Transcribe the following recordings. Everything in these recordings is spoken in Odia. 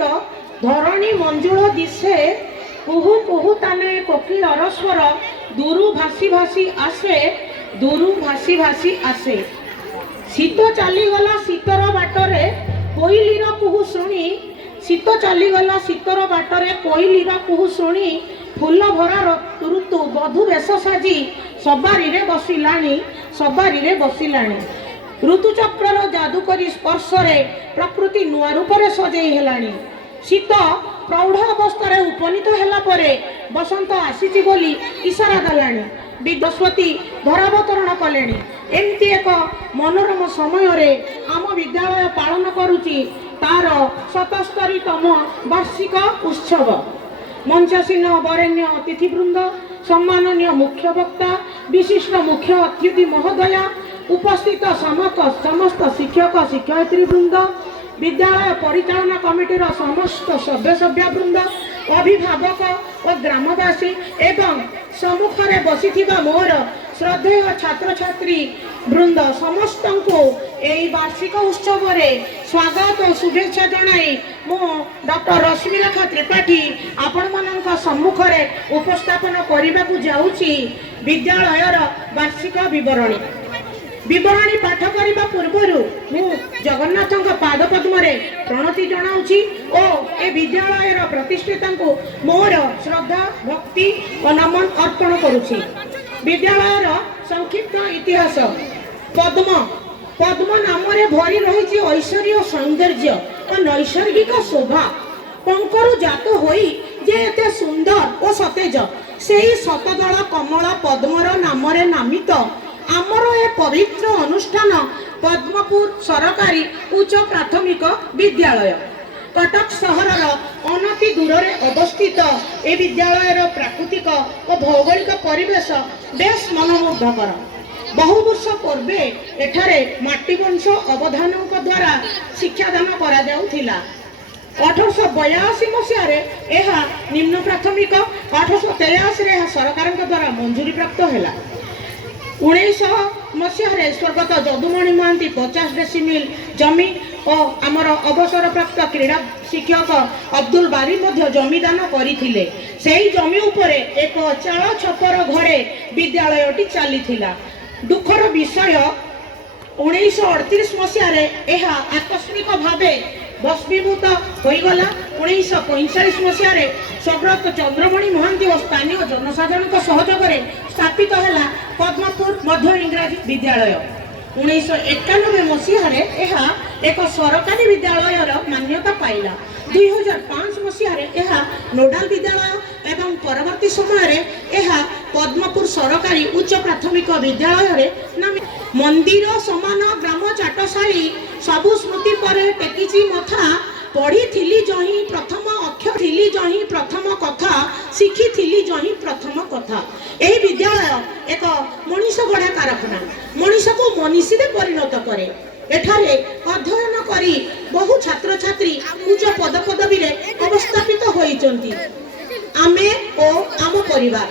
ସହିତ ଧରଣୀ ମଞ୍ଜୁଳ ଦିଶେ କୁହୁ କୁହୁ ତାନେ କୋକିଳର ସ୍ୱର ଦୂରୁ ଭାସି ଭାସି ଆସେ ଦୂରୁ ଭାସି ଭାସି ଆସେ। ଶୀତ ଚାଲିଗଲା ଶୀତର ବାଟରେ କୋଇଲିର କୁହୁ ଶୁଣି ଶୀତ ଚାଲିଗଲା ଶୀତର ବାଟରେ କୋଇଲିର କୁହୁ ଶୁଣି ଫୁଲ ଭରା ଋତୁ ବଧୁ ବେଶ ସାଜି ସବାରିରେ ବସିଲାଣି ସବାରିରେ ବସିଲାଣି। ଋତୁଚକ୍ରର ଯାଦୁକରୀ ସ୍ପର୍ଶରେ ପ୍ରକୃତି ନୂଆ ରୂପରେ ସଜେଇ ହେଲାଣି। ଶୀତ ପ୍ରୌଢ଼ ଅବସ୍ଥାରେ ଉପନୀତ ହେଲା ପରେ ବସନ୍ତ ଆସିଛି ବୋଲି ଇସାରା ଦେଲାଣି। ବୃହସ୍ପତି ଧରାବତରଣ କଲେଣି। ଏମିତି ଏକ ମନୋରମ ସମୟରେ ଆମ ବିଦ୍ୟାଳୟ ପାଳନ କରୁଛି ତାର 77ତମ ବାର୍ଷିକ ଉତ୍ସବ। ମଞ୍ଚାସୀନ ବରେଣ୍ୟ ଅତିଥିବୃନ୍ଦ, ସମ୍ମାନନୀୟ ମୁଖ୍ୟ ବକ୍ତା, ବିଶିଷ୍ଟ ମୁଖ୍ୟ ଅତିଥି ମହୋଦୟା, ଉପସ୍ଥିତ ସମସ୍ତ ଶିକ୍ଷକ ଶିକ୍ଷୟିତ୍ରୀବୃନ୍ଦ, ବିଦ୍ୟାଳୟ ପରିଚାଳନା କମିଟିର ସମସ୍ତ ସଭ୍ୟସଭ୍ୟବୃନ୍ଦ, ଅଭିଭାବକ ଓ ଗ୍ରାମବାସୀ ଏବଂ ସମ୍ମୁଖରେ ବସିଥିବା ମୋର ଶ୍ରଦ୍ଧେୟ ଛାତ୍ରଛାତ୍ରୀ ବୃନ୍ଦ ସମସ୍ତଙ୍କୁ ଏହି ବାର୍ଷିକ ଉତ୍ସବରେ ସ୍ୱାଗତ ଓ ଶୁଭେଚ୍ଛା ଜଣାଇ ମୁଁ ଡକ୍ଟର ରଶ୍ମିରେଖା ତ୍ରିପାଠୀ ଆପଣମାନଙ୍କ ସମ୍ମୁଖରେ ଉପସ୍ଥାପନ କରିବାକୁ ଯାଉଛି ବିଦ୍ୟାଳୟର ବାର୍ଷିକ ବିବରଣୀ। ବିବରଣୀ ପାଠ କରିବା ପୂର୍ବରୁ ମୁଁ ଜଗନ୍ନାଥଙ୍କ ପାଦ ପଦ୍ମରେ ପ୍ରଣତି ଜଣାଉଛି ଓ ଏ ବିଦ୍ୟାଳୟର ପ୍ରତିଷ୍ଠିତାଙ୍କୁ ମୋର ଶ୍ରଦ୍ଧା ଭକ୍ତି ଓ ନମନ ଅର୍ପଣ କରୁଛି। ବିଦ୍ୟାଳୟର ସଂକ୍ଷିପ୍ତ ଇତିହାସ। ପଦ୍ମ ପଦ୍ମ ନାମରେ ଭରି ରହିଛି ଐଶ୍ୱର୍ଯ୍ୟ, ସୌନ୍ଦର୍ଯ୍ୟ ଓ ନୈସର୍ଗିକ ଶୋଭା। ପଙ୍କରୁ ଜାତ ହୋଇ ଯେ ଏତେ ସୁନ୍ଦର ଓ ସତେଜ, ସେହି ଶତଦଳ କମଳ ପଦ୍ମର ନାମରେ ନାମିତ ଆମର ଏ ପବିତ୍ର ଅନୁଷ୍ଠାନ ପଦ୍ମପୁର ସରକାରୀ ଉଚ୍ଚ ପ୍ରାଥମିକ ବିଦ୍ୟାଳୟ। କଟକ ସହରର ଅନତି ଦୂରରେ ଅବସ୍ଥିତ ଏ ବିଦ୍ୟାଳୟର ପ୍ରାକୃତିକ ଓ ଭୌଗୋଳିକ ପରିବେଶ ବେଶ ମନୋମୁଗ୍ଧକର। ବହୁ ବର୍ଷ ପୂର୍ବେ ଏଠାରେ ମାଟି ବଂଶ ଅବଧାନଙ୍କ ଦ୍ୱାରା ଶିକ୍ଷାଦାନ କରାଯାଉଥିଲା। 1882 ମସିହାରେ ଏହା ନିମ୍ନ ପ୍ରାଥମିକ, 1883ରେ ଏହା ସରକାରଙ୍କ ଦ୍ୱାରା ମଞ୍ଜୁରୀ ପ୍ରାପ୍ତ ହେଲା। 1900 ମସିହାରେ ସ୍ୱର୍ଗତ ଯଦୁମଣି ମହାନ୍ତି 50 ଡେସିମିଲ୍ ଜମି ଓ ଆମର ଅବସରପ୍ରାପ୍ତ କ୍ରୀଡ଼ା ଶିକ୍ଷକ ଅବଦୁଲ ବାରି ମଧ୍ୟ ଜମିଦାନ କରିଥିଲେ। ସେହି ଜମି ଉପରେ ଏକ ଚାଳ ଛପର ଘରେ ବିଦ୍ୟାଳୟଟି ଚାଲିଥିଲା। ଦୁଃଖର ବିଷୟ, 1938 ମସିହାରେ ଏହା ଆକସ୍ମିକ ଭାବେ ଭସ୍ମୀଭୂତ ହୋଇଗଲା। 1945 ମସିହାରେ ସ୍ୱର୍ଗତ ଚନ୍ଦ୍ରମଣି ମହାନ୍ତି ଓ ସ୍ଥାନୀୟ ଜନସାଧାରଣଙ୍କ ସହଯୋଗରେ ସ୍ଥାପିତ ହେଲା ପଦ୍ମପୁର ମଧ୍ୟ ଇଂରାଜୀ ବିଦ୍ୟାଳୟ। 1991 ମସିହାରେ ଏହା ଏକ ସରକାରୀ ବିଦ୍ୟାଳୟର ମାନ୍ୟତା ପାଇଲା। 2005 ମସିହାରେ ଏହା ନୋଡାଲ ବିଦ୍ୟାଳୟ ଏବଂ ପରବର୍ତ୍ତୀ ସମୟରେ ଏହା ପଦ୍ମପୁର ସରକାରୀ ଉଚ୍ଚ ପ୍ରାଥମିକ ବିଦ୍ୟାଳୟରେ ନାମିତ। ମନ୍ଦିର ସମାନ ଗ୍ରାମ ଚାଟଶାଳୀ, ସବୁ ସ୍ମୃତି ପରେ ଟେକିଛି ମଥା, ପଢ଼ିଥିଲି ଯହିଁ ପ୍ରଥମ ଅକ୍ଷର, ଥିଲି ଯହିଁ ପ୍ରଥମ କଥା, ଶିଖିଥିଲି ଯହିଁ ପ୍ରଥମ କଥା। ଏହି ବିଦ୍ୟାଳୟ ଏକ ମଣିଷ ଗଢ଼ା କାରଖାନା, ମଣିଷକୁ ମନୀଷୀରେ ପରିଣତ କରେ। ଏଠାରେ ଅଧ୍ୟୟନ କରି ବହୁ ଛାତ୍ରଛାତ୍ରୀ ଉଚ୍ଚ ପଦପଦବୀରେ ଅବସ୍ଥାପିତ ହୋଇଛନ୍ତି। ଆମେ ଓ ଆମ ପରିବାର।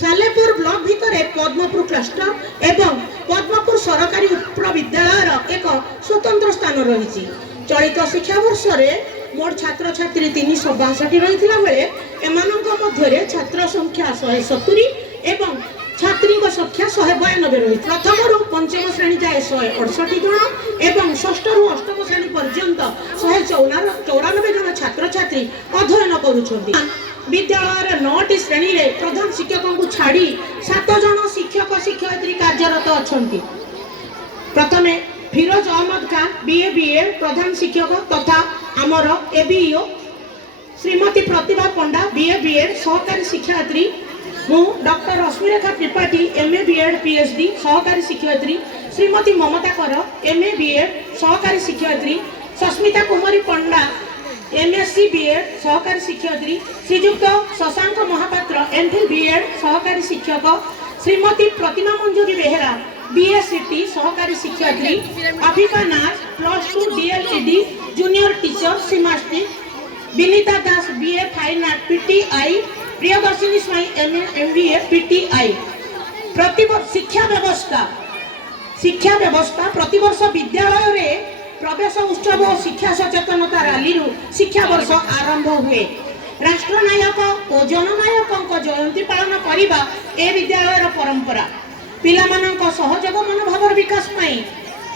ସାଲେପୁର ବ୍ଲକ ଭିତରେ ପଦ୍ମପୁର କ୍ଲଷ୍ଟର ଏବଂ ପଦ୍ମପୁର ସରକାରୀ ଉଚ୍ଚ ବିଦ୍ୟାଳୟର ଏକ ସ୍ୱତନ୍ତ୍ର ସ୍ଥାନ ରହିଛି। ଚଳିତ ଶିକ୍ଷାବର୍ଷରେ ମୋଟ ଛାତ୍ରଛାତ୍ରୀ 362 ରହିଥିଲା ବେଳେ ଏମାନଙ୍କ ମଧ୍ୟରେ ଛାତ୍ର ସଂଖ୍ୟା 170 ଏବଂ ଛାତ୍ରୀଙ୍କ ସଂଖ୍ୟା 192 ରହିଛି। ପ୍ରଥମରୁ ପଞ୍ଚମ ଶ୍ରେଣୀ ଯାଏ 168 ଜଣ ଏବଂ ଷଷ୍ଠରୁ ଅଷ୍ଟମ ଶ୍ରେଣୀ ପର୍ଯ୍ୟନ୍ତ 194 ଜଣ ଛାତ୍ରଛାତ୍ରୀ ଅଧ୍ୟୟନ କରୁଛନ୍ତି। ବିଦ୍ୟାଳୟର 9ଟି ଶ୍ରେଣୀରେ ପ୍ରଧାନ ଶିକ୍ଷକଙ୍କୁ ଛାଡ଼ି 7 ଜଣ ଶିକ୍ଷକ ଶିକ୍ଷୟିତ୍ରୀ କାର୍ଯ୍ୟରତ ଅଛନ୍ତି। ପ୍ରଥମେ ଫିରୋଜ ଅହମଦ ଖାନ BA BEd ପ୍ରଧାନ ଶିକ୍ଷକ ତଥା ଆମର ABEO, ଶ୍ରୀମତୀ ପ୍ରତିଭା ପଣ୍ଡା BA BEd ସହକାରୀ ଶିକ୍ଷୟିତ୍ରୀ, ମୁଁ doctor Rashmirekha Tripathi MA BEd PhD ସହକାରୀ ଶିକ୍ଷୟିତ୍ରୀ, ଶ୍ରୀମତୀ ମମତା କର MA BEd ସହକାରୀ ଶିକ୍ଷୟିତ୍ରୀ, ସସ୍ମିତା କୁମାରୀ ପଣ୍ଡା MSc BEd ସହକାରୀ ଶିକ୍ଷୟିତ୍ରୀ, ଶ୍ରୀଯୁକ୍ତ ଶଶାଙ୍କ ମହାପାତ୍ର MPhil BEd ସହକାରୀ ଶିକ୍ଷକ, ଶ୍ରୀମତୀ ପ୍ରତିମା ମଞ୍ଜୁରୀ ବେହେରା BSc ସହକାରୀ ଶିକ୍ଷୟିତ୍ରୀ, Afifa Naz +2 DLED junior teacher ସିମାଷ୍ଟି, Binita Das BA fine art PTI, Priyadarshini Swain MBA PTI। ଶିକ୍ଷା ବ୍ୟବସ୍ଥା ପ୍ରତିବର୍ଷ ବିଦ୍ୟାଳୟରେ प्रवेश उत्सव और शिक्षा सचेतनता रैली शिक्षा वर्ष आरंभ हुए। राष्ट्रनायक और जननायक जयंती पालन करने ए विद्यालय परंपरा पिलामानंक सहयोग मनोभाव विकास पाई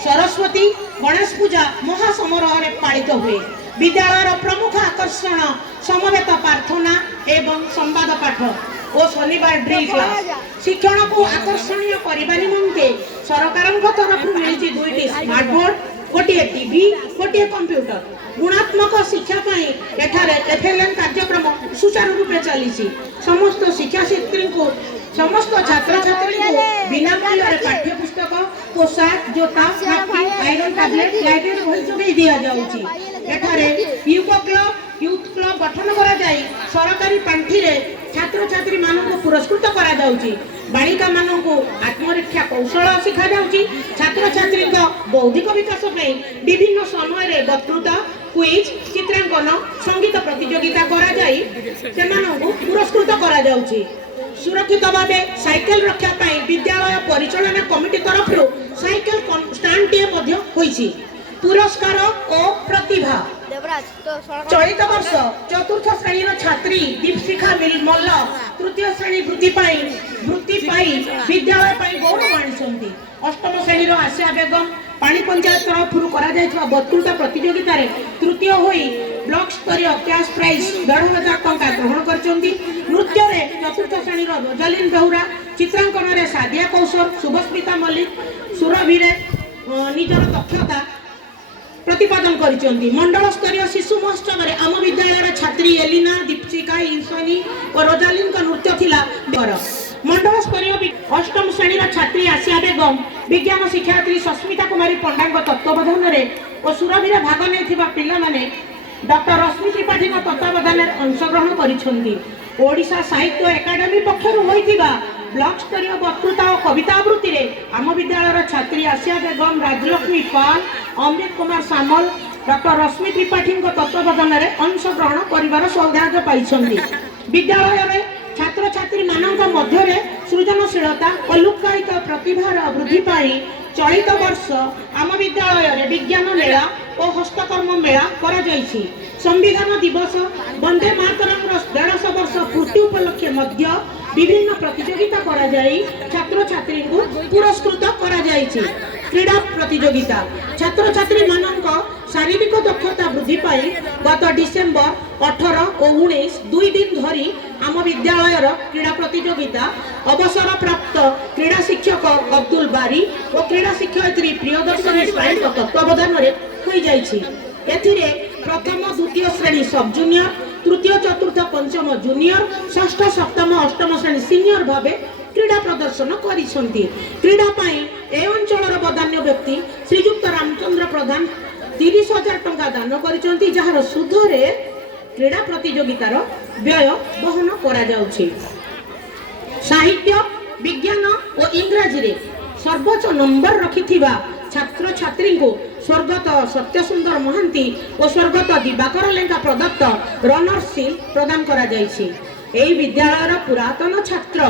सरस्वती गणेश पूजा महासमारोह पालित हुए। विद्यालय प्रमुख आकर्षण समवेत प्रार्थना एवं संवाद पाठ और शनिवार ड्रिल क्लास शिक्षण को आकर्षणीय करने निमंते सरकार तरफ मिली 2टी स्मार्ट बोर्ड गोटे टीवी गोटे कंप्यूटर गुणात्मक शिक्षा एठारे एफएलएन कार्यक्रम सुचारू रूपे चली समस्त शिक्षाक्षेत्री को समस्त छात्र छात्री को बिना मूल्य पाठ्यपुस्तक पोशाक जोता आयरन टैबलेट लाइब्रेरी बही जोगे दिया जाउची। एठारे यूको क्लब यूथ क्लब गठन करा जाई सरकारी पांठी रे छात्र छात्री मानन को पुरस्कृत करा जाउची। बालिका मानन को आत्मरक्षा कौशल शिखा जाउची। छात्र छात्री को बौद्धिक विकास पे विभिन्न समय रे वक्तृता क्विज चित्रांकन संगीत प्रतियोगिता करा जाई से मानन को पुरस्कृत करा जाउची। सुरक्षित भावे साइकेल रक्षा पाई विद्यालय परिचालना कमिटी तरफ साइकेल स्टैंड टे मध्य होईची। पुरस्कार और प्रतिभा चलित वर्ष चतुर्थ श्रेणी छात्री दीपशिखा मल्ल तृतीय श्रेणी वृत्ति पाई विद्यालय पाई गौरव आनी। अष्टम श्रेणी आशा बेगम पानी पंचायत तरफ वक्तृता प्रतियोगिता तृतीय होई ब्लॉक स्तरीय कैश प्राइज 1,500 टंका ग्रहण कर। नृत्य चतुर्थ श्रेणी रोजालिन बेहुरा चित्रांकन रे सादिया कौशल शुभस्मिता मल्लिक सुरभि निजर दक्षता प्रतिपादन करिसेंती। मंडल स्तरीय शिशु महोत्सव में आम विद्यालय छात्री एलिना दीपशिका इंसनी और रोजालिन का नृत्य थिला। मंडल स्तरीय अष्टम श्रेणी छात्री आसिया बेगम विज्ञान शिक्षार्थी सस्मिता कुमारी पंडा तत्वावधान और सुरभि भाग नहीं पिला माने डॉक्टर रश्मि त्रिपाठी तत्वावधान अंशग्रहण करिसेंती। ओडिशा साहित्य एकाडेमी पक्षर होइथिबा ब्लॉक स्तरीय वक्तृता और कविता आवृत्ति आम विद्यालय छात्री आसिया बेगम राजलक्ष्मी पाल अमृत कुमार सामल डॉक्टर रश्मि त्रिपाठी तत्वावधान अंशग्रहण कर सौभाग्य पाई। विद्यालय छात्र छात्री मानक मध्य सृजनशीलता और लुक्कायित प्रतिभार वृद्धि पाई चलित वर्ष आम विद्यालय विज्ञान मेला और हस्तकर्म मेला करा जायछि। संविधान दिवस वंदे मातरम 150 वर्ष पूर्ति उपलक्षे मध्य विभिन्न प्रतियोगिता करा जाई छात्र छात्री को पुरस्कृत करा जायछि। क्रीड़ा प्रतियोगिता छात्र छात्री मानक शारीरिक दक्षता वृद्धि पाई गत डिसेम्बर 18 और 19 2 दिन धरी आम विद्यालय क्रीड़ा प्रतियोगिता अवसर प्राप्त क्रीड़ा शिक्षक अब्दुल बारी और क्रीड़ा शिक्षयित्री प्रियदर्शनी स्वाई तत्वावधान एथिरे प्रथम द्वितीय श्रेणी सब जूनियर तृतीय चतुर्थ पंचम जूनियर षष्ठ सप्तम अष्टम श्रेणी सीनियर भावे क्रीड़ा प्रदर्शन करिसेंती। क्रीड़ा पाई ए अंचलर बदान्य व्यक्ति श्रीजुक्त रामचंद्र प्रधान 30,000 टंका दान करिसेंती जहार सुधरे क्रीड़ा प्रतियोगितार व्यय बहन करा जाउछि। साहित्य विज्ञान और इंग्राजी रे सर्वोच्च नंबर रखिथिबा छात्र छात्री को स्वर्गत सत्यसुंदर महांती और स्वर्गत दिवाकर लेंका प्रदत्त रनर सील प्रदान करा जायछि। एई विद्यालयर पुरातन छात्र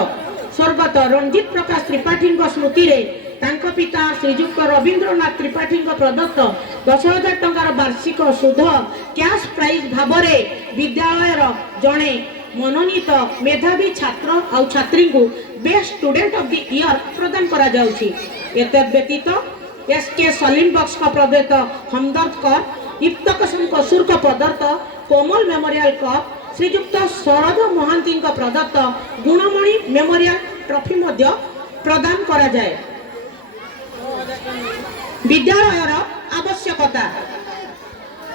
स्वर्गत रंजित प्रकाश त्रिपाठी स्मृति रे तांको पिता श्रीजुक्त रवींद्रनाथ त्रिपाठी प्रदत्त 10,000 टंकार वार्षिक सुध कैश प्राइज भावरे विद्यालयर जणे मनोनीत मेधावी छात्र और छात्री को best student of the year प्रदान करा जाउछि। एते व्यतीत एसके सलीम बक्स का प्रदत्त हमदर्द कप इफ्तकसन कसूर का प्रदत्त कोमल मेमोरियल कप श्रीजुक्त शरद महांती प्रदत्त गुणमणि मेमोरियल ट्रॉफी मध्य प्रदान करा जाए। विद्यालयर आवश्यकता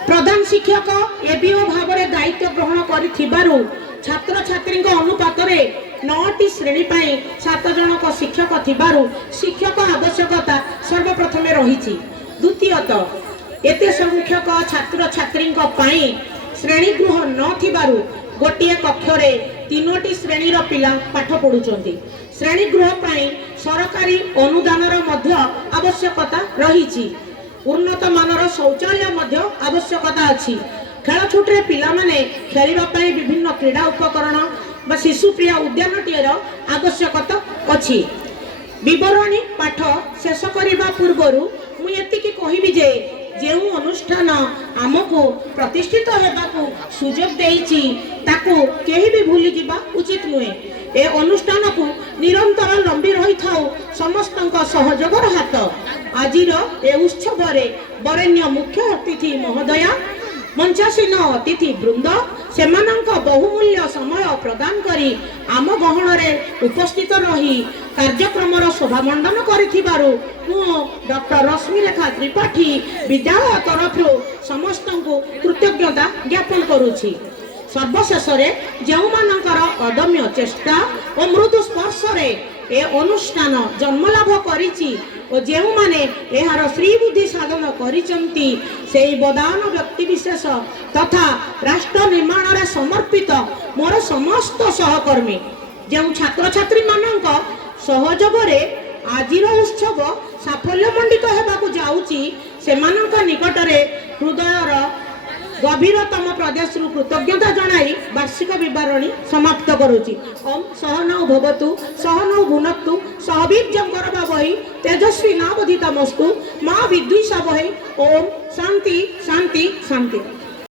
प्रधान शिक्षक एबीओ भाव में दायित्व ग्रहण करिथिबारु छात्र छात्री अनुपात 9टी श्रेणी 7 जनक शिक्षक थिबारु शिक्षक आवश्यकता सर्वप्रथम रही। द्वितीयत एते संख्यक छात्र छात्री श्रेणी गृह न थिबारु गोटे कक्षरे 3टी श्रेणी पिला पाठ पढ़ुचंती। श्रेणी गृह सरकारी अनुदानर मध्य आवश्यकता रही। उन्नत मानर शौचालय मध्य आवश्यकता अछि। खेल छुट्रे पिला माने खेलिबा पई विभिन्न क्रीड़ा उपकरण बा शिशुप्रिया उद्यानटीर आवश्यकता अछि। विवरणी पाठ शेष करने पूर्वर मुझे कहिबी जे ଯେଉଁ ଅନୁଷ୍ଠାନ ଆମକୁ ପ୍ରତିଷ୍ଠିତ ହେବାକୁ ସୁଯୋଗ ଦେଇଛି ତାକୁ କେହି ବି ଭୁଲିଯିବା ଉଚିତ ନୁହେଁ। ଏ ଅନୁଷ୍ଠାନକୁ ନିରନ୍ତର ଲମ୍ବି ରହିଥାଉ ସମସ୍ତଙ୍କ ସହଯୋଗର ହାତ। ଆଜିର ଏ ଉତ୍ସବରେ ବରେଣ୍ୟ ମୁଖ୍ୟ ଅତିଥି ମହୋଦୟା, ମଞ୍ଚାସୀନ ଅତିଥି ବୃନ୍ଦ ସେମାନଙ୍କ ବହୁମୂଲ୍ୟ ସମୟ ପ୍ରଦାନ କରି ଆମ ଗହଣରେ ଉପସ୍ଥିତ ରହି କାର୍ଯ୍ୟକ୍ରମର ଶୋଭାମଣ୍ଡନ କରିଥିବାରୁ ମୁଁ ଡକ୍ଟର ରଶ୍ମିରେଖା ତ୍ରିପାଠୀ ବିଦ୍ୟାଳୟ ତରଫରୁ ସମସ୍ତଙ୍କୁ କୃତଜ୍ଞତା ଜ୍ଞାପନ କରୁଛି। ସର୍ବଶେଷରେ ଯେଉଁମାନଙ୍କର ଅଦମ୍ୟ ଚେଷ୍ଟା ଓ ମୃଦୁ ସ୍ପର୍ଶରେ ଏ ଅନୁଷ୍ଠାନ ଜନ୍ମଲାଭ କରିଛି ଓ ଯେଉଁମାନେ ଏହାର ଶ୍ରୀବୁଦ୍ଧି ସାଧନ କରିଛନ୍ତି ସେହି ବଦାନ ବ୍ୟକ୍ତିବିଶେଷ ତଥା ରାଷ୍ଟ୍ର ନିର୍ମାଣରେ ସମର୍ପିତ ମୋର ସମସ୍ତ ସହକର୍ମୀ, ଯେଉଁ ଛାତ୍ରଛାତ୍ରୀମାନଙ୍କ ସହଯୋଗରେ ଆଜିର ଉତ୍ସବ ସାଫଲ୍ୟମଣ୍ଡିତ ହେବାକୁ ଯାଉଛି ସେମାନଙ୍କ ନିକଟରେ ହୃଦୟର ଗଭୀରତମ ପ୍ରଦେଶରୁ କୃତଜ୍ଞତା ଜଣାଇ ବାର୍ଷିକ ବିବରଣୀ ସମାପ୍ତ କରୁଛି। ଓମ୍ ସହନୌ ଭବତୁ ସହନୌ ଭୁନକ୍ତୁ ସହ ବୀର୍ଯ୍ୟଂ କରବାବହୈ ତେଜସ୍ୱୀ ନାବଧିତମସ୍ତୁ ମା ବିଦ୍ୱିଷାବହୈ। ଓମ୍ ଶାନ୍ତି ଶାନ୍ତି ଶାନ୍ତି।